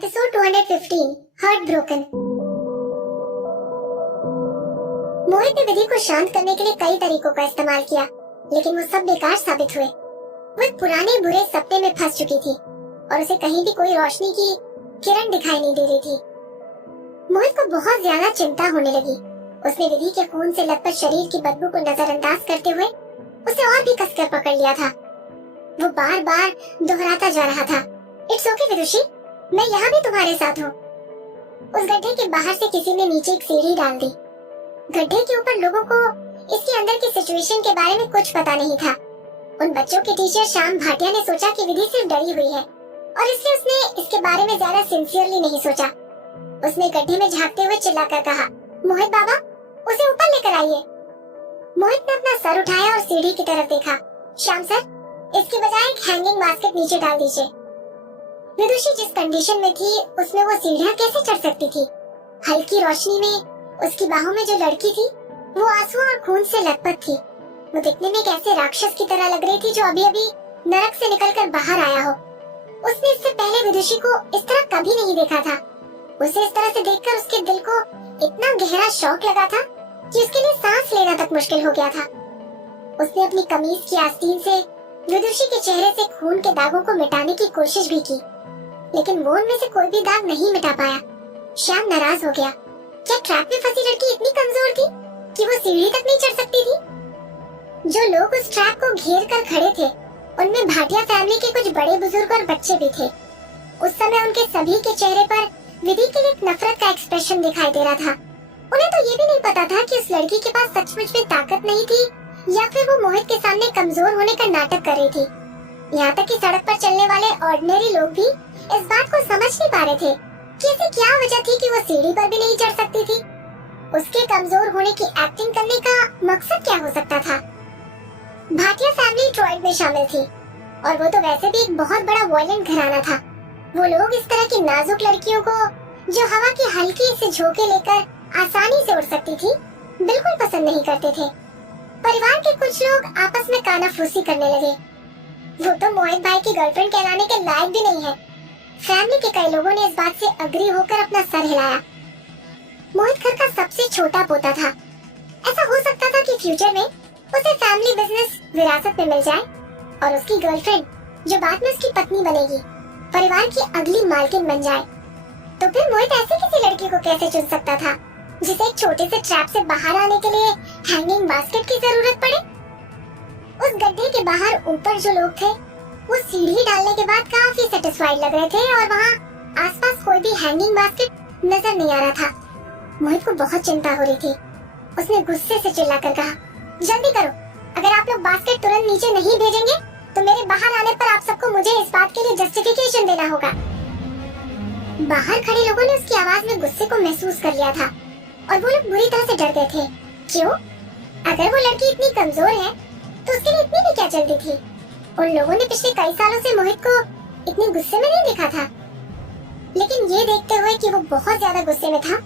Episode 215 heart broken. मोहित ने विधि को शांत करने के लिए कई तरीकों का इस्तेमाल किया, लेकिन वो सब बेकार साबित हुए। वो एक पुराने बुरे सपने में फंस चुकी थी और उसे कहीं भी कोई रोशनी की किरण दिखाई नहीं दे रही थी। मोहित को बहुत ज्यादा चिंता होने लगी। उसने विधि के खून से लथपथ शरीर की बदबू को नजरअंदाज करते हुए उसे और भी कसकर पकड़ लिया था। वो बार बार दोहराता जा रहा था, इट्स ओके विदुषी, मैं यहाँ भी तुम्हारे साथ हूँ। उस गड्ढे के बाहर से किसी ने नीचे एक सीढ़ी डाल दी। गड्ढे के ऊपर लोगों को इसके अंदर की सिचुएशन के बारे में कुछ पता नहीं था। उन बच्चों के टीचर श्याम भाटिया ने सोचा कि विधि सिर्फ डरी हुई है और इसलिए उसने इसके बारे में ज्यादा सिंसियरली नहीं सोचा। उसने गड्ढे में झांकते हुए चिल्लाकर कहा, मोहित बाबा, उसे ऊपर लेकर आइए। मोहित ने अपना सर उठाया और सीढ़ी की तरफ देखा। श्याम सर, इसके बजाय एक हैंगिंग बास्केट नीचे डाल दीजिए। विदुषी जिस कंडीशन में थी उसमें वो सीढ़ियां कैसे चढ़ सकती थी? हल्की रोशनी में उसकी बाहों में जो लड़की थी वो आंसू और खून से लथपथ थी। वो दिखने में एक ऐसे राक्षस की तरह लग रही थी जो अभी अभी नरक से निकलकर बाहर आया हो। उसने इससे पहले विदुषी को इस तरह कभी नहीं देखा था। उसे इस तरह से देखकर उसके दिल को इतना गहरा शौक लगा था कि उसके लिए सांस लेना तक मुश्किल हो गया था। उसने अपनी कमीज की आस्तीन से विदुषी के चेहरे से खून के दागों को मिटाने की कोशिश भी की, लेकिन वो उनमें से कोई भी दाग नहीं मिटा पाया। श्याम नाराज हो गया। क्या ट्रैप में फंसी लड़की इतनी कमजोर थी कि वो सीढ़ी तक नहीं चढ़ सकती थी? जो लोग उस ट्रैप को घेर कर खड़े थे उनमें भाटिया फैमिली के कुछ बड़े बुजुर्ग और बच्चे भी थे। उस समय उनके सभी के चेहरे पर विधि के लिए नफरत का एक्सप्रेशन दिखाई दे रहा था। उन्हें तो ये भी नहीं पता था कि उस लड़की के पास सचमुच में ताकत नहीं थी या फिर वो मोहित के सामने कमजोर होने का नाटक कर रही थी। यहाँ तक कि सड़क पर चलने वाले ऑर्डिनरी लोग भी इस बात को समझ नहीं पा रहे थे कि ऐसी क्या वजह थी कि वो सीढ़ी पर भी नहीं चढ़ सकती थी। उसके कमजोर होने की एक्टिंग करने का मकसद क्या हो सकता था? भाटिया फैमिली ट्रॉयड में शामिल थी और वो तो वैसे भी एक बहुत बड़ा वायलेंट घराना था। वो लोग इस तरह की नाजुक लड़कियों को जो हवा की हल्की से झोंके लेकर आसानी से उड़ सकती थी बिल्कुल पसंद नहीं करते थे। परिवार के कुछ लोग आपस में कानाफूसी करने लगे। वो तो मोहित भाई की गर्लफ्रेंड कहलाने के लायक भी नहीं है। फैमिली के कई लोगों ने इस बात से अग्री होकर अपना सर हिलाया। मोहित घर का सबसे छोटा पोता था। ऐसा हो सकता था कि फ्यूचर में उसे फैमिली बिजनेस विरासत में मिल जाए और उसकी गर्लफ्रेंड, जो बाद में उसकी पत्नी बनेगी, परिवार की अगली मालकिन बन जाए। तो फिर मोहित ऐसी किसी लड़की को कैसे चुन सकता था जिसे एक छोटे से ट्रैप से बाहर आने के लिए हैंगिंग बास्केट की जरूरत पड़े? उस गड्ढे के बाहर ऊपर जो लोग थे वो सीढ़ी डालने के बाद काफी सेटिस्फाइड लग रहे थे और वहाँ आसपास कोई भी हैंगिंग बास्केट नजर नहीं आ रहा था। मोहित को बहुत चिंता हो रही थी। उसने गुस्से से चिल्लाकर कहा, जल्दी करो, अगर आप लोग बास्केट तुरंत नीचे नहीं भेजेंगे तो मेरे बाहर आने पर आप सबको मुझे इस बात के लिए जस्टिफिकेशन देना होगा। बाहर खड़े लोगों ने उसकी आवाज में गुस्से को महसूस कर लिया था और वो लोग बुरी तरह से डर गए थे। क्यों? अगर वो लड़की इतनी कमजोर है तो उसके लिए इतनी भी क्या जल्दी थी? उन लोगों ने पिछले कई सालों से मोहित को इतने गुस्से में नहीं देखा था, लेकिन ये देखते हुए कि वो बहुत ज्यादा गुस्से में था,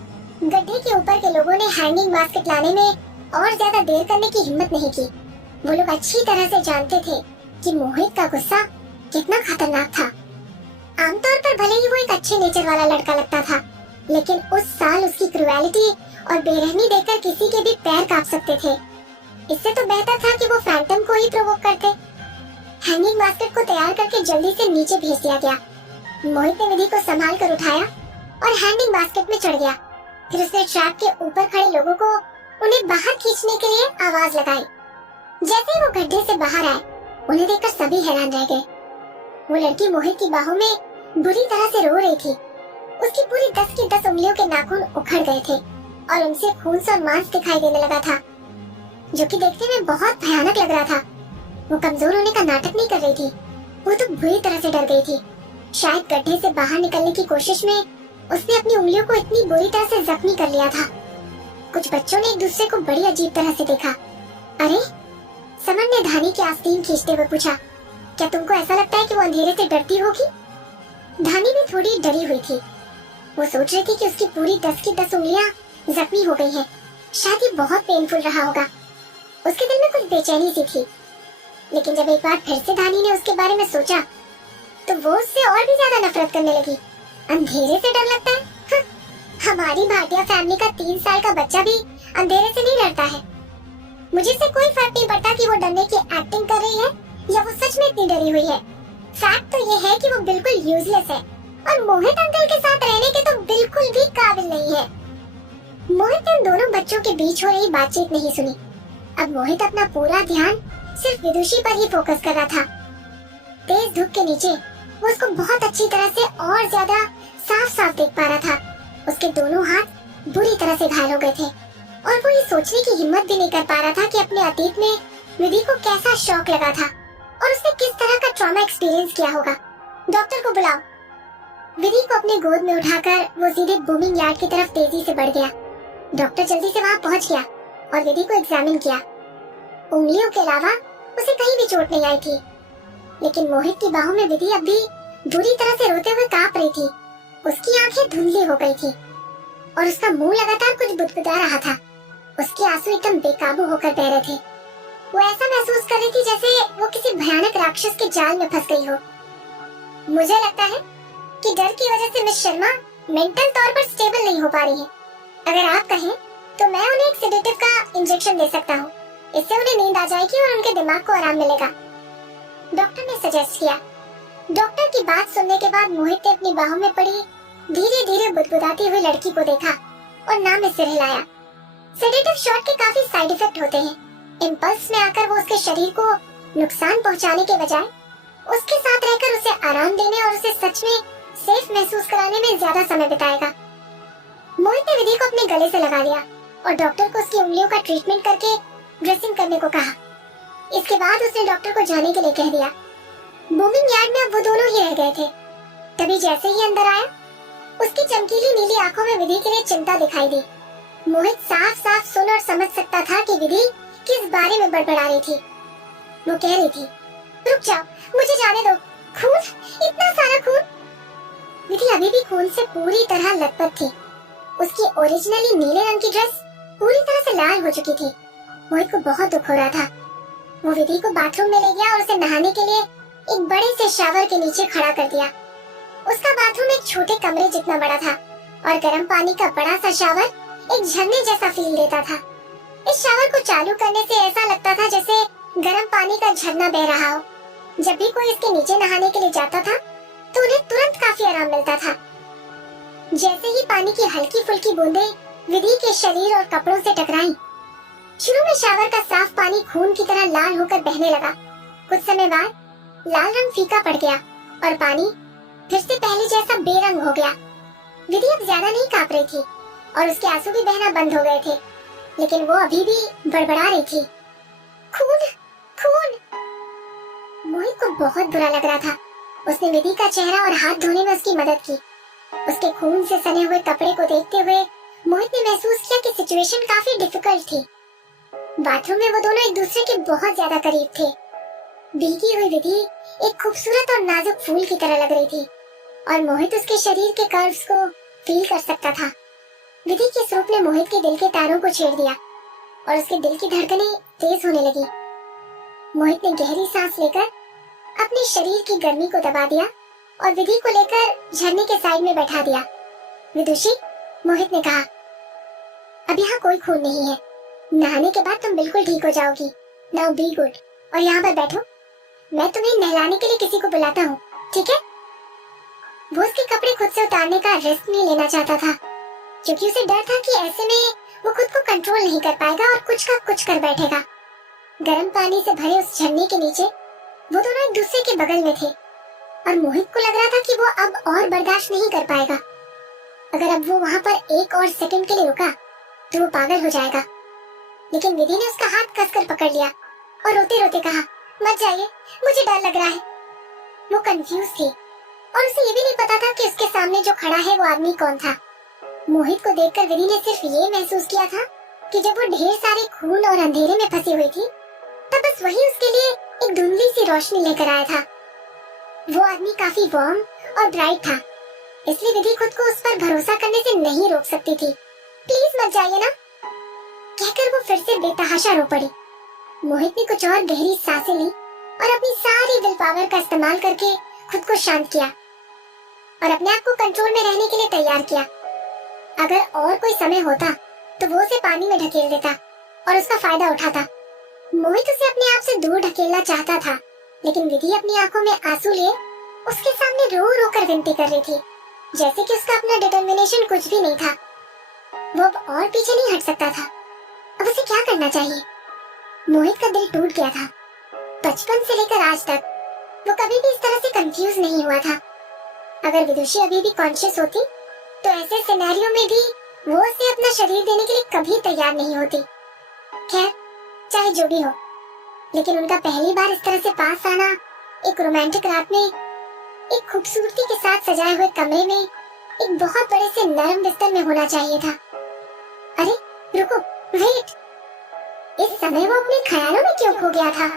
गड्ढे के ऊपर के लोगों ने हैंगिंग बास्केट लाने में और ज्यादा देर करने की हिम्मत नहीं की। वो लोग अच्छी तरह से जानते थे कि मोहित का गुस्सा कितना खतरनाक था। आमतौर पर भले ही वो एक अच्छे नेचर वाला लड़का लगता था, लेकिन उस साल उसकी क्रूएलिटी और बेरहमी देखकर किसी के भी पैर कांप सकते थे। इससे तो बेहतर था कि वो फैंटम को ही प्रोवोक करते। हैंगिंग बास्केट को तैयार करके जल्दी से नीचे भेज दिया गया। मोहित ने विधि को संभाल कर उठाया और हैंगिंग बास्केट में चढ़ गया। फिर उसने ट्रैप के ऊपर खड़े लोगों को उन्हें बाहर खींचने के लिए आवाज लगाई। जैसे ही वो गड्ढे से बाहर आए, उन्हें देखकर सभी हैरान रह गए। वो लड़की मोहित की बाहों में बुरी तरह से रो रही थी। उसकी पूरी 10 की 10 उंगलियों के नाखून उखड़ गए थे और उनसे खून और मांस दिखाई देने लगा था, जो कि देखने में बहुत भयानक लग रहा था। वो कमजोर होने का नाटक नहीं कर रही थी, वो तो बुरी तरह से डर गई थी। शायद गड्ढे से बाहर निकलने की कोशिश में उसने अपनी उंगलियों को इतनी बुरी तरह से जख्मी कर लिया था। कुछ बच्चों ने एक दूसरे को बड़ी अजीब तरह से देखा। अरे, समर ने धानी की आस्तीन खींचते हुए पूछा, क्या तुमको ऐसा लगता है कि वो अंधेरे से डरती होगी? धानी भी थोड़ी डरी हुई थी। वो सोच रही थी कि उसकी पूरी 10 की 10 उंगलियां जख्मी हो गई हैं। शायद ये बहुत पेनफुल रहा होगा। उसके दिल में कुछ बेचैनी सी थी, लेकिन जब एक बार फिर से धानी ने उसके बारे में सोचा तो वो उससे और भी ज्यादा नफरत करने लगी। अंधेरे से डर लगता है? हमारी भाटिया फैमिली का 3 साल का बच्चा भी अंधेरे से नहीं डरता है। मुझे से कोई फर्क नहीं पड़ता कि वो डरने की एक्टिंग कर रही है या वो सच में इतनी डरी हुई है। फैक्ट तो ये है कि वो बिल्कुल यूजलेस है और मोहित अंकल के साथ रहने के तो बिल्कुल भी काबिल नहीं है। मोहित ने उन दोनों बच्चों के बीच हो रही बातचीत नहीं सुनी। अब मोहित अपना पूरा ध्यान सिर्फ विदुषी पर ही फोकस कर रहा था। तेज धूप के नीचे वो उसको बहुत अच्छी तरह से और ज्यादा साफ साफ देख पा रहा था। उसके दोनों हाथ बुरी तरह से घायल हो गए थे और वो ये सोचने की हिम्मत भी नहीं कर पा रहा था कि अपने अतीत में विधि को कैसा शॉक लगा था और उसने किस तरह का ट्रॉमा एक्सपीरियंस किया होगा। डॉक्टर को बुलाओ। विधि को अपने गोद में उठाकर वो सीधे बूमिंग यार्ड की तरफ तेजी से बढ़ गया। डॉक्टर जल्दी से वहाँ पहुँच गया और विधि को एग्जामिन किया। उंगलियों के अलावा उसे कहीं भी चोट नहीं आई थी, लेकिन मोहित की बाहों में विधि अब भी बुरी तरह से रोते हुए कांप रही थी। उसकी आंखें धुंधली हो गई थी और उसका मुंह लगातार कुछ बुदबुदा रहा था। उसके आंसू एकदम बेकाबू होकर बह रहे थे। वो ऐसा महसूस कर रही थी जैसे वो किसी भयानक राक्षस के जाल में फंस गई हो। मुझे लगता है कि डर की वजह से मिस शर्मा मेंटल तौर पर स्टेबल नहीं हो पा रही है। अगर आप कहें तो मैं उन्हें एक सेडेटिव का इंजेक्शन दे सकता हूँ। इससे उन्हें नींद आ जाएगी और उनके दिमाग को आराम मिलेगा, डॉक्टर ने सजेस्ट किया। डॉक्टर की बात सुनने के बाद मोहित ने अपनी बाहों में पड़ी धीरे धीरे बुदबुदाती हुई लड़की को देखा और नाम में सिर हिलाया। सेडेटिव शॉट के काफी साइड इफेक्ट होते हैं। इम्पल्स में आकर वो उसके शरीर को नुकसान पहुंचाने के बजाय उसके साथ रहकर उसे आराम देने और उसे सच में सेफ महसूस कराने में ज्यादा समय बिताएगा। मोहित ने विधि को अपने गले से लगा लिया और डॉक्टर को उसकी उंगलियों का ट्रीटमेंट करके ड्रेसिंग करने को कहा। इसके बाद उसने डॉक्टर को जाने के लिए कह दिया। बूमिंग यार्ड में अब वो दोनों ही रह गए थे। तभी जैसे ही अंदर आया, उसकी चमकीली नीली आंखों में विधि के लिए चिंता दिखाई दी। मोहित साफ साफ सुन और समझ सकता था कि विधि किस बारे में बड़बड़ा रही थी। वो कह रही थी, रुक जाओ, मुझे जाने दो। खून, इतना सारा खून। विधि अभी भी खून से पूरी तरह लथपथ थी। उसकी ओरिजिनली नीले रंग की ड्रेस पूरी तरह से लाल हो चुकी थी। मोहित को बहुत दुख हो रहा था। वो विधि को बाथरूम में ले गया और उसे नहाने के लिए एक बड़े से शावर के नीचे खड़ा कर दिया। उसका बाथरूम एक छोटे कमरे जितना बड़ा था और गर्म पानी का बड़ा सा शावर एक झरने जैसा फील देता था। इस शावर को चालू करने से ऐसा लगता था जैसे गर्म पानी का झरना बह रहा हो। जब भी कोई इसके नीचे नहाने के लिए जाता था तो उन्हें तुरंत काफी आराम मिलता था। जैसे ही पानी की हल्की फुल्की बूंदें विधि के शरीर और कपड़ों से टकराई, शुरू में शावर का साफ पानी खून की तरह लाल होकर बहने लगा। कुछ समय बाद लाल रंग फीका पड़ गया और पानी फिर से पहले जैसा बेरंग हो गया। विधि अब ज्यादा नहीं कांप रही थी और उसके आंसू भी बहना बंद हो गए थे, लेकिन वो अभी भी बड़बड़ा रही थी, खून, खून। मोहित को बहुत बुरा लग रहा था। उसने विधि का चेहरा और हाथ धोने में उसकी मदद की। उसके खून से सने हुए कपड़े को देखते हुए मोहित ने महसूस किया कि सिचुएशन काफी डिफिकल्ट थी। बाथरूम में वो दोनों एक दूसरे के बहुत ज्यादा करीब थे। भीगी हुई विधि एक खूबसूरत और नाजुक फूल की तरह लग रही थी और मोहित उसके शरीर के कर्व्स को फील कर सकता था। विधि के स्वरूप ने मोहित के दिल के तारों को छेड़ दिया और उसके दिल की धड़कनें तेज होने लगी। मोहित ने गहरी सांस लेकर अपने शरीर की गर्मी को दबा दिया और विधि को लेकर झरने के साइड में बैठा दिया। विदुषी, मोहित ने कहा, अब यहाँ कोई खून नहीं है। नहाने के बाद तुम बिल्कुल ठीक हो जाओगी। नाउ बी गुड और यहाँ पर बैठो। मैं तुम्हें नहलाने के लिए किसी को बुलाता हूँ, ठीक है? वो उसके कपड़े खुद से उतारने का रिस्क नहीं लेना चाहता था, क्योंकि उसे डर था कि ऐसे में वो खुद को कंट्रोल नहीं कर पाएगा और कुछ का कुछ कर बैठेगा। गर्म पानी से भरे उस झरने के नीचे वो दोनों एक दूसरे के बगल में थे और मोहित को लग रहा था कि वो अब और बर्दाश्त नहीं कर पाएगा। अगर अब वो वहाँ पर एक और सेकंड के लिए रुका तो वो पागल हो जाएगा। लेकिन विधि ने उसका हाथ कसकर पकड़ लिया और रोते रोते कहा, मत जाइए, मुझे डर लग रहा है। वो कंफ्यूज थी और उसे ये भी नहीं पता था कि उसके सामने जो खड़ा है वो आदमी कौन था। मोहित को देखकर विधि ने सिर्फ ये महसूस किया था कि जब वो ढेर सारे खून और अंधेरे में फंसी हुई थी तब बस वही उसके लिए एक धुंधली सी रोशनी लेकर आया था। वो आदमी काफी वार्म और ब्राइट था, इसलिए विधि खुद को उस पर भरोसा करने से नहीं रोक सकती थी। प्लीज मत जाइए ना, कहकर वो फिर से बेतहाशा रो पड़ी। मोहित ने कुछ और गहरी सांसें ली और अपनी सारी विल पावर का इस्तेमाल करके खुद को शांत किया। और अपने आप को कंट्रोल में रहने के लिए तैयार किया। अगर और कोई समय होता तो वो उसे पानी में ढकेल देता और उसका फायदा उठाता। मोहित उसे अपने आप से दूर ढकेलना चाहता था, लेकिन विधि अपनी आंखों में आंसू लिए उसके सामने रो रो कर विनती कर रही थी, जैसे कि उसका अपना डिटर्मिनेशन कुछ भी नहीं था। वो अब और पीछे नहीं हट सकता था। अब उसे क्या करना चाहिए? मोहित का दिल टूट गया था। बचपन से लेकर आज तक वो कभी भी इस तरह से कंफ्यूज नहीं हुआ था। अगर विदुषी अभी भी कॉन्शियस होती तो ऐसे सिनेरियो में भी वो उसे अपना शरीर देने के लिए कभी तैयार नहीं होती। खैर, चाहे जो भी हो, लेकिन उनका पहली बार इस तरह से पास आना एक रोमांटिक रात में, एक खूबसूरती के साथ सजाए हुए कमरे में, एक बहुत बड़े से नरम बिस्तर में होना चाहिए था। अरे रुको, वेट! इस समय वो अपने ख्यालों में क्यों खो गया था?